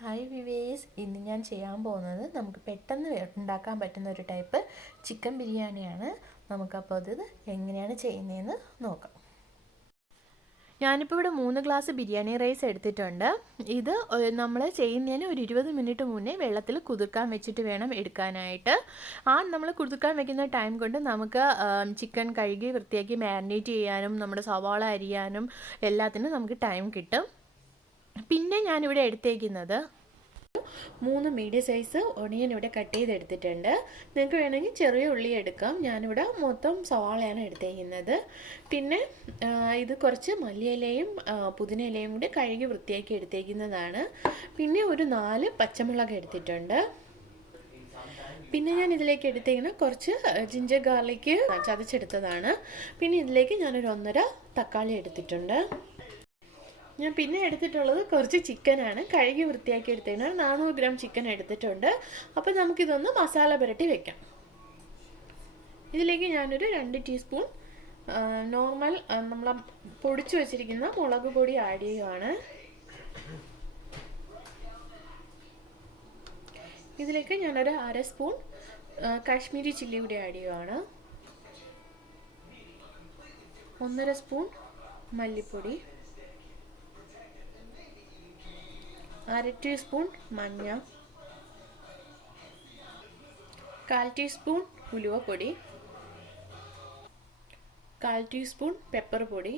Hi വിവേസ്, ഇന്ന് ഞാൻ ചെയ്യാൻ പോകുന്നത് നമുക്ക് പെട്ടെന്ന് ഉണ്ടാക്കാൻ പറ്റുന്ന ഒരു ടൈപ്പ് ചിക്കൻ ബിരിയാണിയാണ്. നമുക്കപ്പോൾ അത് എങ്ങനെയാണ് ചെയ്യുന്നതെന്ന് നോക്കാം. ഞാനിപ്പോൾ ഇവിടെ 3 ഗ്ലാസ് ബിരിയാണി റൈസ് എടുത്തിട്ടുണ്ട്. ഇത് നമ്മൾ ചെയ്യുന്നതിന് ഒരു 20 മിനിറ്റ് മുന്നേ വെള്ളത്തിൽ കുതിർക്കാൻ വെച്ചിട്ട് വേണം എടുക്കാനായിട്ട്. നമ്മൾ കുതിർക്കാൻ വെക്കുന്ന ടൈം കൊണ്ട് നമുക്ക് ചിക്കൻ കഴുകി വൃത്തിയാക്കി മാരിനേറ്റ് ചെയ്യാനും നമ്മുടെ സവാള അരിയാനും എല്ലാത്തിനും നമുക്ക് ടൈം കിട്ടും. പിന്നെ ഞാനിവിടെ എടുത്തേക്കുന്നത് 3 മീഡിയം സൈസ് ഒണിയൻ ഇവിടെ കട്ട് ചെയ്തെടുത്തിട്ടുണ്ട്. നിങ്ങൾക്ക് വേണമെങ്കിൽ ചെറിയ ഉള്ളി എടുക്കാം. ഞാനിവിടെ മൊത്തം സവാളയാണ് എടുത്തേക്കുന്നത്. പിന്നെ ഇത് കുറച്ച് മല്ലിയിലയും പുതിനയിലയും കൂടി കഴുകി വൃത്തിയാക്കി എടുത്തേക്കുന്നതാണ്. പിന്നെ ഒരു 4 പച്ചമുളക് എടുത്തിട്ടുണ്ട്. പിന്നെ ഞാൻ ഇതിലേക്ക് എടുത്തേക്കുന്ന കുറച്ച് ജിഞ്ചർ ഗാർലിക്ക് ചതച്ചെടുത്തതാണ്. പിന്നെ ഇതിലേക്ക് ഞാനൊരു 1.5 തക്കാളി എടുത്തിട്ടുണ്ട്. ഞാൻ പിന്നെ എടുത്തിട്ടുള്ളത് കുറച്ച് ചിക്കനാണ്. കഴുകി വൃത്തിയാക്കി എടുത്തതിനാൽ 400 ഗ്രാം ചിക്കൻ എടുത്തിട്ടുണ്ട്. അപ്പോൾ നമുക്കിതൊന്ന് മസാല പുരട്ടി വെക്കാം. ഇതിലേക്ക് ഞാനൊരു 2 ടീസ്പൂൺ നോർമൽ നമ്മൾ പൊടിച്ചു വെച്ചിരിക്കുന്ന മുളക് പൊടി ആഡ് ചെയ്യുകയാണ്. ഇതിലേക്ക് ഞാനൊരു 1/2 സ്പൂൺ കാശ്മീരി ചില്ലി കൂടി ആഡ് ചെയ്യുകയാണ്. 1.5 സ്പൂൺ മല്ലിപ്പൊടി, 1/2 ടീസ്പൂൺ മഞ്ഞ, 1/4 ടീസ്പൂൺ ഉലുവപ്പൊടി, 1/4 ടീസ്പൂൺ പെപ്പർ പൊടി,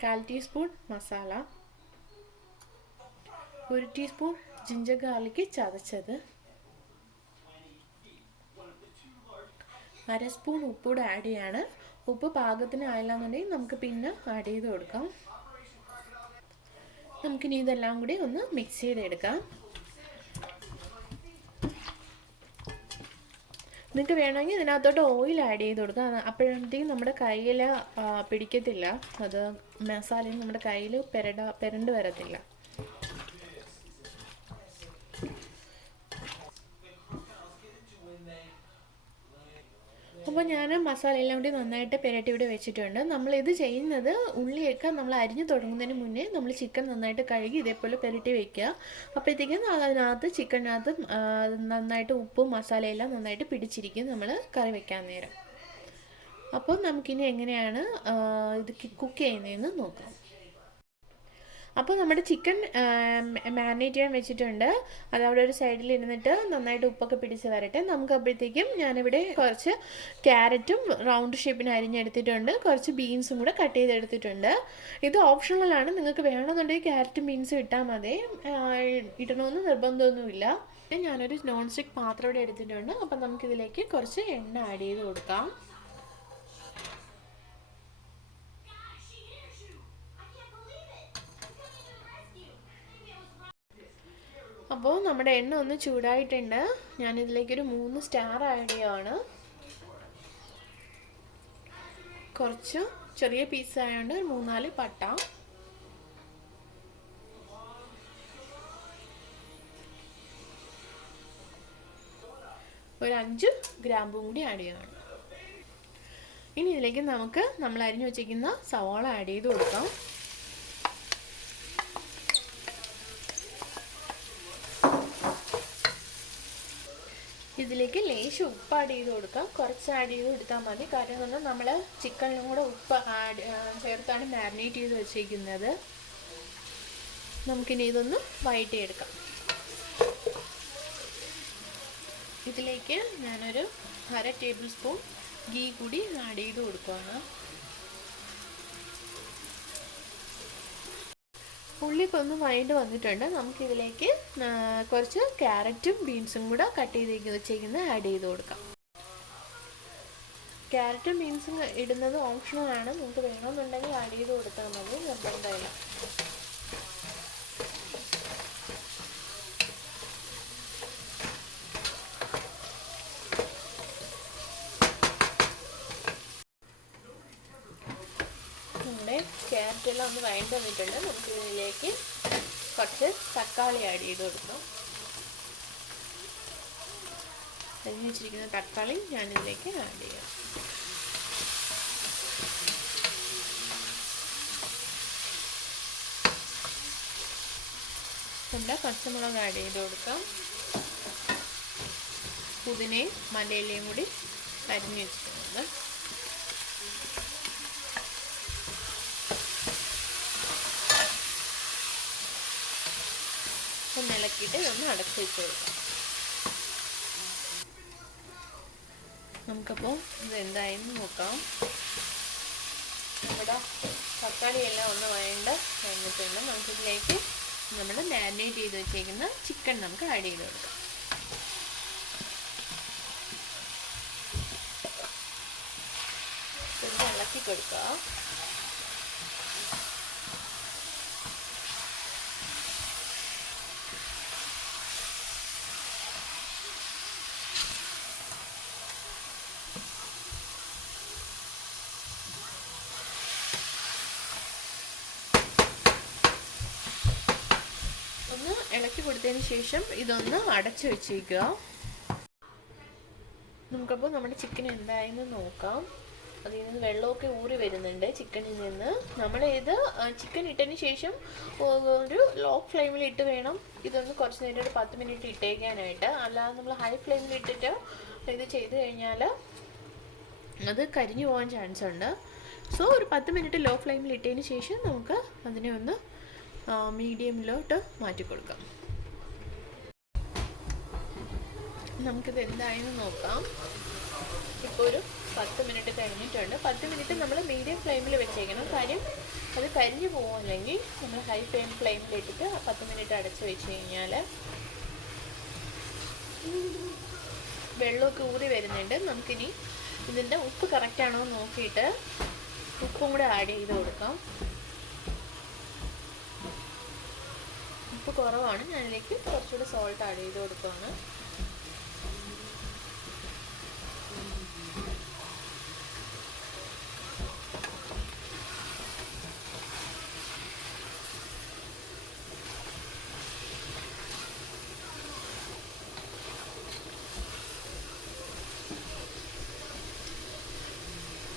1/4 teaspoon masala, 1 teaspoon ginger garlic ചതച്ചത്, 1/2 സ്പൂൺ ഉപ്പൂടെ ആഡ് ചെയ്യാണ്. ഉപ്പ് പാകത്തിന് ആയില്ലാന്നുണ്ടെങ്കിൽ നമുക്ക് പിന്നെ ആഡ് ചെയ്ത് കൊടുക്കാം. നമുക്കിനി ഇതെല്ലാം കൂടി ഒന്ന് മിക്സ് ചെയ്തെടുക്കാം. നിങ്ങൾക്ക് വേണമെങ്കിൽ ഇതിനകത്തോട്ട് ഓയിൽ ആഡ് ചെയ്ത് കൊടുക്കാം. അപ്പോഴത്തേക്കും നമ്മുടെ കയ്യിൽ പിടിക്കത്തില്ല, അത് മസാലയും നമ്മുടെ കയ്യിൽ പെരണ്ട് വരത്തില്ല. അപ്പോൾ ഞാൻ മസാല എല്ലാം കൂടി നന്നായിട്ട് പുരട്ടി ഇവിടെ വെച്ചിട്ടുണ്ട്. നമ്മളിത് ചെയ്യുന്നത് ഉള്ളിയൊക്കെ നമ്മൾ അരിഞ്ഞു തുടങ്ങുന്നതിന് മുന്നേ നമ്മൾ ചിക്കൻ നന്നായിട്ട് കഴുകി ഇതേപോലെ പുരട്ടി വെക്കുക. അപ്പോഴത്തേക്കും അതിനകത്ത് ചിക്കനകത്ത് നന്നായിട്ട് ഉപ്പും മസാലയെല്ലാം നന്നായിട്ട് പിടിച്ചിരിക്കും നമ്മൾ കറി വെക്കാൻ നേരം. അപ്പോൾ നമുക്കിനി എങ്ങനെയാണ് ഇത് കുക്ക് ചെയ്യുന്നതെന്ന് നോക്കാം. അപ്പോൾ നമ്മുടെ ചിക്കൻ മാരിനേറ്റ് ചെയ്യാൻ വെച്ചിട്ടുണ്ട്. അതവിടെ ഒരു സൈഡിൽ ഇരുന്നിട്ട് നന്നായിട്ട് ഉപ്പൊക്കെ പിടിച്ച് വരട്ടെ. നമുക്ക് അപ്പോഴത്തേക്കും ഞാനിവിടെ കുറച്ച് ക്യാരറ്റും റൗണ്ട് ഷേപ്പിന് അരിഞ്ഞെടുത്തിട്ടുണ്ട്. കുറച്ച് ബീൻസും കൂടെ കട്ട് ചെയ്തെടുത്തിട്ടുണ്ട്. ഇത് ഓപ്ഷണലാണ്, നിങ്ങൾക്ക് വേണമെന്നുണ്ടെങ്കിൽ ക്യാരറ്റും ബീൻസും ഇട്ടാൽ മതി, ഇടണമെന്ന് നിർബന്ധമൊന്നുമില്ല. ഞാനൊരു നോൺ സ്റ്റിക്ക് പാത്രം ഇവിടെ എടുത്തിട്ടുണ്ട്. അപ്പം നമുക്കിതിലേക്ക് കുറച്ച് എണ്ണ ആഡ് ചെയ്ത് കൊടുക്കാം. അപ്പോൾ നമ്മുടെ എണ്ണ ഒന്ന് ചൂടായിട്ടുണ്ട്. ഞാനിതിലേക്കൊരു 3 സ്റ്റാർ ആഡ് ചെയ്യുകയാണ്. കുറച്ച് ചെറിയ പീസ് ആയതുകൊണ്ട് 3-4 പട്ട, ഒരു 5 ഗ്രാമ്പും കൂടി ആഡ് ചെയ്യുകയാണ്. ഇനി ഇതിലേക്ക് നമുക്ക് നമ്മൾ അരിഞ്ഞു വെച്ചിരിക്കുന്ന സവാള ആഡ് ചെയ്ത് കൊടുക്കാം. ഇതിലേക്ക് ലേശം ഉപ്പ് ആഡ് ചെയ്ത് കൊടുക്കാം. കുറച്ച് ആഡ് ചെയ്ത് കൊടുത്താൽ മതി. കാരണം നമ്മൾ ചിക്കനിലും കൂടെ ഉപ്പ് ചേർത്താണ് മാരിനേറ്റ് ചെയ്ത് വെച്ചിരിക്കുന്നത്. നമുക്കിനി ഇതൊന്ന് വഴറ്റിയെടുക്കാം. ഇതിലേക്ക് ഞാനൊരു 1/2 ടേബിൾ സ്പൂൺ ഗീ കൂടി ആഡ് ചെയ്ത് കൊടുക്കുകയാണ്. ഉള്ളിയൊക്കെ ഒന്ന് വഴണ്ട് വന്നിട്ടുണ്ട്. നമുക്കിതിലേക്ക് കുറച്ച് ക്യാരറ്റും ബീൻസും കൂടെ കട്ട് ചെയ്ത് വെച്ചേക്കുന്നത് ആഡ് ചെയ്ത് കൊടുക്കാം. ക്യാരറ്റും ബീൻസും ഇടുന്നത് ഓപ്ഷണലാണ്, നിങ്ങൾക്ക് വേണമെന്നുണ്ടെങ്കിൽ ആഡ് ചെയ്ത് കൊടുത്താൽ മതി, നിർബന്ധമില്ല. ക്യാരറ്റെല്ലാം ഒന്ന് വഴണ്ട് വന്നിട്ടുണ്ട്. നമുക്ക് ഇതിലേക്ക് കുറച്ച് തക്കാളി ആഡ് ചെയ്ത് കൊടുക്കാം. അരിഞ്ഞ് വെച്ചിരിക്കുന്ന തക്കാളി ഞാനിതിലേക്ക് ആഡ് ചെയ്യാം. നമ്മുടെ പച്ചമുളക് ആഡ് ചെയ്ത് കൊടുക്കാം. പുതിനയും മല്ലിയിലയും കൂടി അരിഞ്ഞ് വെച്ചിട്ടുണ്ട്. ഒന്ന് ഇളക്കിയിട്ട് ഇതൊന്ന് അടച്ച് വെച്ച് കൊടുക്കാം. നമുക്കപ്പോൾ ഇത് എന്തായെന്ന് നോക്കാം. നമ്മുടെ തക്കാളിയെല്ലാം ഒന്ന് വഴണ്ടിട്ടുണ്ട്. നമുക്കിതിലേക്ക് നമ്മൾ മാരിനേറ്റ് ചെയ്ത് വെച്ചേക്കുന്ന ചിക്കൻ നമുക്ക് ആഡ് ചെയ്ത് കൊടുക്കാം. ഒന്ന് ഇളക്കി കൊടുക്കുക. ഒന്ന് ഇളക്കി കൊടുത്തതിന് ശേഷം ഇതൊന്ന് അടച്ചു വെച്ചേക്കുക. നമുക്കപ്പോൾ നമ്മുടെ ചിക്കൻ എന്തായെന്ന് നോക്കാം. അതിൽ നിന്ന് വെള്ളമൊക്കെ ഊറി വരുന്നുണ്ട് ചിക്കനിൽ നിന്ന്. നമ്മളിത് ചിക്കൻ ഇട്ടതിന് ശേഷം ഒരു ലോ ഫ്ലെയിമിൽ ഇട്ട് വേണം ഇതൊന്ന് കുറച്ച് നേരം ഒരു 10 മിനിറ്റ് ഇട്ടേക്കാനായിട്ട്. അല്ലാതെ നമ്മൾ ഹൈ ഫ്ലെയിമിൽ ഇട്ടിട്ട് ഇത് ചെയ്ത് കഴിഞ്ഞാൽ അത് കരിഞ്ഞു പോകാൻ ചാൻസ് ഉണ്ട്. സോ ഒരു 10 മിനിറ്റ് ലോ ഫ്ലെയിമിൽ ഇട്ടതിന് ശേഷം നമുക്ക് അതിനെ ഒന്ന് മീഡിയമിലോട്ട് മാറ്റി കൊടുക്കാം. നമുക്കിത് എന്തായെന്ന് നോക്കാം. ഇപ്പോൾ ഒരു 10 മിനിറ്റ് കഴിഞ്ഞിട്ടുണ്ട്. 10 മിനിറ്റ് നമ്മൾ മീഡിയം ഫ്ലെയിമിൽ വെച്ചേക്കണം. കാര്യം അത് കരിഞ്ഞു പോകും. അല്ലെങ്കിൽ നമ്മൾ ഹൈ ഫ്ലെയിമിലിട്ടിട്ട് 10 മിനിറ്റ് അടച്ച് വെച്ച് കഴിഞ്ഞാൽ വെള്ളമൊക്കെ ഊറി വരുന്നുണ്ട്. നമുക്കിനി ഇതിൻ്റെ ഉപ്പ് കറക്റ്റാണോ നോക്കിയിട്ട് ഉപ്പും കൂടെ ആഡ് ചെയ്ത് കൊടുക്കാം. ഉപ്പ് കുറവാണ്, ഞാനിതിലേക്ക് കുറച്ചുകൂടെ സോൾട്ട് ആഡ് ചെയ്ത് കൊടുക്കുകയാണ്.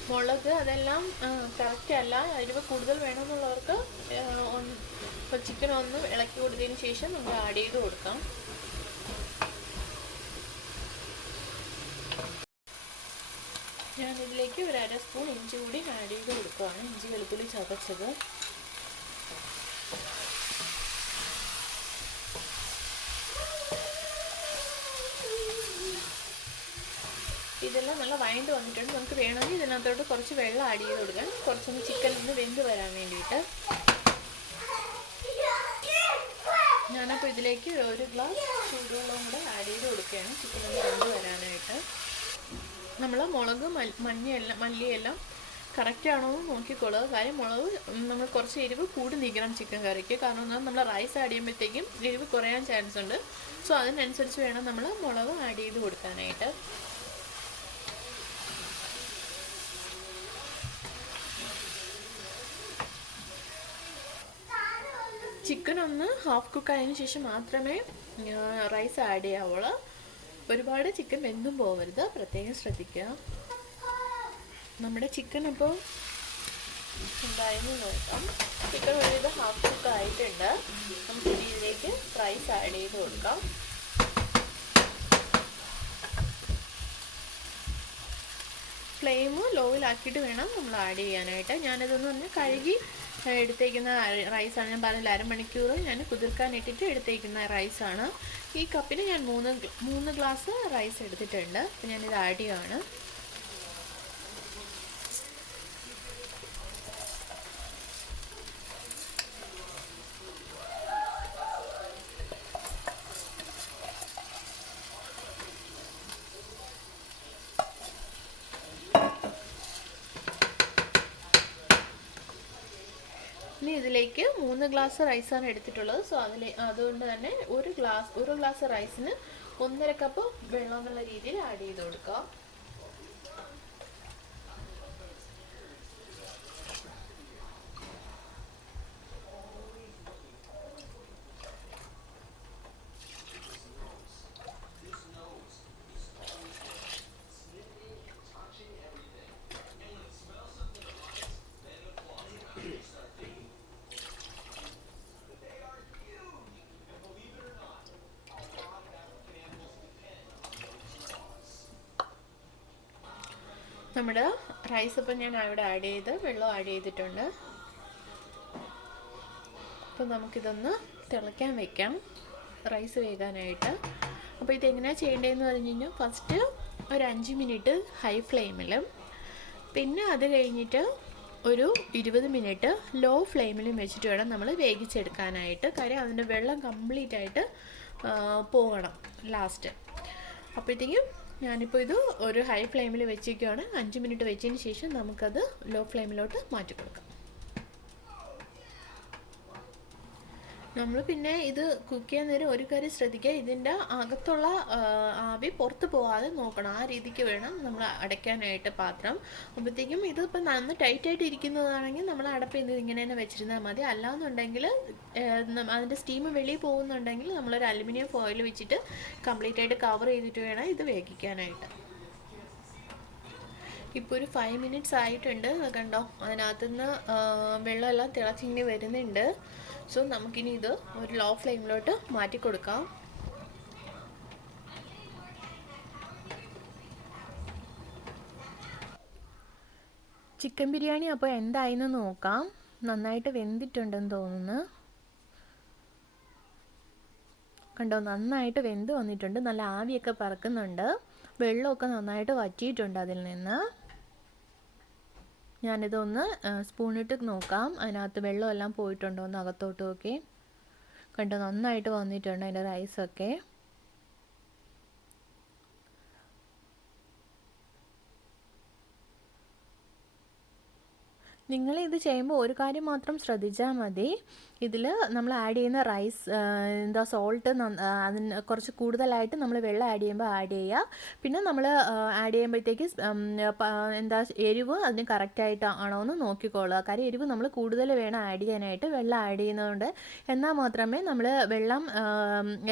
മുളക് അതെല്ലാം കറക്റ്റ് അല്ല. എരിവ് കൂടുതൽ വേണമെന്നുള്ളവർക്ക് ചിക്കൻ ഒന്ന് ഇളക്കി കൊടുത്തതിന് ശേഷം നമ്മൾ ആഡ് ചെയ്ത് കൊടുക്കാം. ഞാനിതിലേക്ക് ഒരു 1/2 സ്പൂൺ ഇഞ്ചി കൂടി ആഡ് ചെയ്ത് കൊടുക്കുകയാണ്. ഇഞ്ചി വെളുത്തുള്ളി ചതച്ചത്. ഇതെല്ലാം നല്ല വഴണ്ട് വന്നിട്ടുണ്ട്. നമുക്ക് വേണമെങ്കിൽ ഇതിനകത്തോട്ട് കുറച്ച് വെള്ളം ആഡ് ചെയ്ത് കൊടുക്കാം. കുറച്ചൊന്ന് ചിക്കൻ ഒന്ന് വെന്ത് വരാൻ വേണ്ടിയിട്ട്. ഞാനപ്പോൾ ഇതിലേക്ക് ഒരു ഗ്ലാസ് ചൂടുവെള്ളം കൂടെ ആഡ് ചെയ്ത് കൊടുക്കുകയാണ് ചിക്കൻ ഒന്ന് വെന്ത് വരാനായിട്ട്. നമ്മൾ മുളക് മല്ലിയെല്ലാം കറക്റ്റ് ആണോ എന്ന് നോക്കിക്കൊള്ളുക. കാര്യം മുളക് നമ്മൾ കുറച്ച് എരിവ് കൂടി നിൽക്കണം ചിക്കൻ കറിക്ക്. കാരണം നമ്മൾ റൈസ് ആഡ് ചെയ്യുമ്പോഴത്തേക്കും എരിവ് കുറയാൻ ചാൻസ് ഉണ്ട്. സോ അതിനനുസരിച്ച് വേണം നമ്മൾ മുളക് ആഡ് ചെയ്ത് കൊടുക്കാനായിട്ട്. ചിക്കൻ ഒന്ന് ഹാഫ് കുക്ക് ആയതിനു ശേഷം മാത്രമേ റൈസ് ആഡ് ചെയ്യാവുള്ളൂ. ഒരുപാട് ചിക്കൻ വെന്തും പോകരുത്, പ്രത്യേകം ശ്രദ്ധിക്കുക. നമ്മുടെ ചിക്കൻ ഇപ്പോൾ എന്തായെന്ന് നോക്കാം. ചിക്കൻ ഒരുവിധം ഹാഫ് കുക്ക് ആയിട്ടുണ്ട്. നമുക്ക് ഇതിലേക്ക് റൈസ് ആഡ് ചെയ്ത് കൊടുക്കാം. ഫ്ലെയിം ലോയിലാക്കിയിട്ട് വേണം നമ്മൾ ആഡ് ചെയ്യാനായിട്ട്. ഞാനിതെന്ന് പറഞ്ഞാൽ കഴുകി എടുത്തേക്കുന്ന റൈസാണ്. ഞാൻ പറഞ്ഞില്ല, 1/2 മണിക്കൂർ ഞാൻ കുതിർക്കാൻ ഇട്ടിട്ട് എടുത്തേക്കുന്ന റൈസാണ്. ഈ കപ്പിന് ഞാൻ 3 ഗ്ലാസ് റൈസ് എടുത്തിട്ടുണ്ട്. അപ്പോൾ ഞാനിത് ആഡ് ചെയ്യുകയാണ്. ഇനി ഇതിലേക്ക് 3 ഗ്ലാസ് റൈസാണ് എടുത്തിട്ടുള്ളത്. സോ അതുകൊണ്ട് തന്നെ ഒരു ഗ്ലാസ് റൈസിന് 1.5 കപ്പ് വെള്ളം എന്നുള്ള രീതിയിൽ ആഡ് ചെയ്ത് കൊടുക്കുക. നമ്മുടെ റൈസ് ഇപ്പം ഞാൻ അവിടെ ആഡ് ചെയ്ത് വെള്ളം ആഡ് ചെയ്തിട്ടുണ്ട്. അപ്പോൾ നമുക്കിതൊന്ന് തിളയ്ക്കാൻ വെക്കാം, റൈസ് വേകാനായിട്ട്. അപ്പോൾ ഇതെങ്ങനെയാണ് ചെയ്യേണ്ടതെന്ന് പറഞ്ഞു കഴിഞ്ഞാൽ ഫസ്റ്റ് ഒരു 5 മിനിറ്റ് ഹൈ ഫ്ലെയിമിലും, പിന്നെ അത് കഴിഞ്ഞിട്ട് ഒരു 20 മിനിറ്റ് ലോ ഫ്ലെയിമിലും വെച്ചിട്ട് വേണം നമ്മൾ വേവിച്ചെടുക്കാനായിട്ട്. കാര്യം അതിൻ്റെ വെള്ളം കംപ്ലീറ്റ് ആയിട്ട് പോകണം ലാസ്റ്റ്. അപ്പോഴത്തേക്കും ഞാനിപ്പോൾ ഇത് ഒരു ഹൈ ഫ്ലെയിമിൽ വെച്ചിരിക്കുകയാണ്. 5 മിനിറ്റ് വെച്ചതിന് ശേഷം നമുക്കത് ലോ ഫ്ലെയിമിലോട്ട് മാറ്റി കൊടുക്കാം. നമ്മൾ പിന്നെ ഇത് കുക്ക് ചെയ്യാൻ നേരം ഒരു കാര്യം ശ്രദ്ധിക്കുക, ഇതിൻ്റെ അകത്തുള്ള ആവി പുറത്ത് പോകാതെ നോക്കണം. ആ രീതിക്ക് വേണം നമ്മൾ അടയ്ക്കാനായിട്ട് പാത്രം. അപ്പോഴത്തേക്കും ഇതിപ്പോൾ നന്ന് ടൈറ്റായിട്ട് ഇരിക്കുന്നതാണെങ്കിൽ നമ്മൾ അടപ്പ് ചെയ്ത് ഇങ്ങനെ തന്നെ വെച്ചിരുന്നാൽ മതി. അല്ലാന്നുണ്ടെങ്കിൽ അതിൻ്റെ സ്റ്റീം വെളിയിൽ പോകുന്നുണ്ടെങ്കിൽ നമ്മളൊരു അലുമിനിയം ഫോയിൽ വെച്ചിട്ട് കംപ്ലീറ്റ് ആയിട്ട് കവർ ചെയ്തിട്ട് വേണം ഇത് വേവിക്കാനായിട്ട്. ഇപ്പോൾ ഒരു 5 മിനിറ്റ്സ് ആയിട്ടുണ്ട്, കണ്ടോ, അതിനകത്തുനിന്ന് വെള്ളമെല്ലാം തിളച്ചിങ്ങനെ വരുന്നുണ്ട്. സോ നമുക്കിനി ഇത് ഒരു ലോ ഫ്ലെയിമിലോട്ട് മാറ്റി കൊടുക്കാം. ചിക്കൻ ബിരിയാണി അപ്പോൾ എന്തായെന്ന് നോക്കാം. നന്നായിട്ട് വെന്തിട്ടുണ്ടെന്ന് തോന്നുന്നു. കണ്ടോ, നന്നായിട്ട് വെന്ത് വന്നിട്ടുണ്ട്. നല്ല ആവിയൊക്കെ പറക്കുന്നുണ്ട്. വെള്ളമൊക്കെ നന്നായിട്ട് വറ്റിയിട്ടുണ്ട് അതിൽ നിന്ന്. ഞാനിതൊന്ന് സ്പൂണിട്ട് നോക്കാം, അതിനകത്ത് വെള്ളമെല്ലാം പോയിട്ടുണ്ടോ എന്ന് അകത്തോട്ട്. ഓക്കെ, കണ്ടോ, നന്നായിട്ട് വന്നിട്ടുണ്ട് അതിൻ്റെ റൈസൊക്കെ. നിങ്ങളിത് ചെയ്യുമ്പോൾ ഒരു കാര്യം മാത്രം ശ്രദ്ധിച്ചാൽ മതി. ഇതിൽ നമ്മൾ ആഡ് ചെയ്യുന്ന റൈസ് എന്താ സോൾട്ട് അതിന് കുറച്ച് കൂടുതലായിട്ട് നമ്മൾ വെള്ളം ആഡ് ചെയ്യുമ്പോൾ ആഡ് ചെയ്യുക. പിന്നെ നമ്മൾ ആഡ് ചെയ്യുമ്പോഴത്തേക്ക് എന്താ എരിവ് അതിന് കറക്റ്റായിട്ട് ആണോ എന്ന് നോക്കിക്കോളുക. കാര്യം എരിവ് നമ്മൾ കൂടുതൽ വേണം ആഡ് ചെയ്യാനായിട്ട് വെള്ളം ആഡ് ചെയ്യുന്നതുകൊണ്ട്. എന്നാൽ മാത്രമേ നമ്മൾ വെള്ളം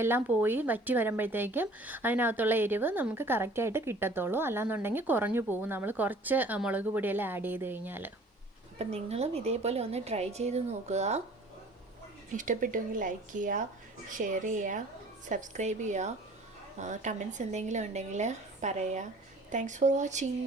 എല്ലാം പോയി വറ്റി വരുമ്പോഴത്തേക്കും അതിനകത്തുള്ള എരിവ് നമുക്ക് കറക്റ്റായിട്ട് കിട്ടത്തുള്ളൂ. അല്ലാന്നുണ്ടെങ്കിൽ കുറഞ്ഞു പോകും നമ്മൾ കുറച്ച് മുളക് പൊടിയെല്ലാം ആഡ് ചെയ്ത് കഴിഞ്ഞാൽ. അപ്പം നിങ്ങളും ഇതേപോലെ ഒന്ന് ട്രൈ ചെയ്ത് നോക്കുക. ഇഷ്ടപ്പെട്ടുവെങ്കിൽ ലൈക്ക് ചെയ്യുക, ഷെയർ ചെയ്യുക, സബ്സ്ക്രൈബ് ചെയ്യുക. കമൻറ്റ്സ് എന്തെങ്കിലും ഉണ്ടെങ്കിൽ പറയുക. Thanks for watching.